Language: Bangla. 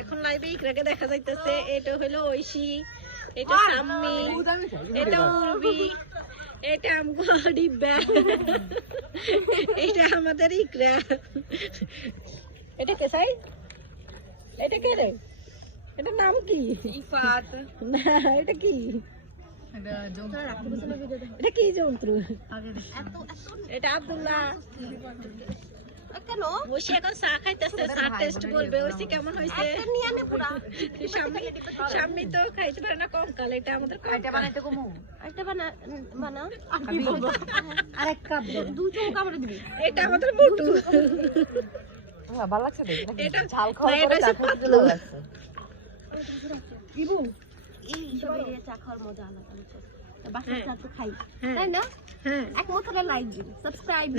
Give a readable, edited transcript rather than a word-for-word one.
এখন লাইভে ইকরাকে দেখা যাইতেছে। এটা হলো ঐশী, এটা সাম্মি, এটা উর্বি, এটা আমগো ডিব্বা, এটা আমাদের ইকরা। এটা কে সাই? এটা কে রে? এটা নাম কি? ইফাত না, এটা কি? এটা কি যন্ত্র? এটা আব্দুল্লাহ। কেন ওইসি এখন চা খাইতেছে, চা টেস্ট বলবে ওইসি কেমন হয়েছে। সামনে তো খাইতে পারে না কঙ্কাল। এটা আমাদের বানাইতে কমু, এটা বানাও আরেক কাপ দুই চামচ আমরা দিবি। এটা আমাদের মোটু। ভালো লাগছে দেখি। এটা ঝাল খাওয়া পরে চা খেতে ভালো লাগছে। ইবু এই সবে চা খাওয়ার মজা আলাদা। বাসা চা তো খাই তাই না? হ্যাঁ, এক মতলে লাইক দিন, সাবস্ক্রাইব।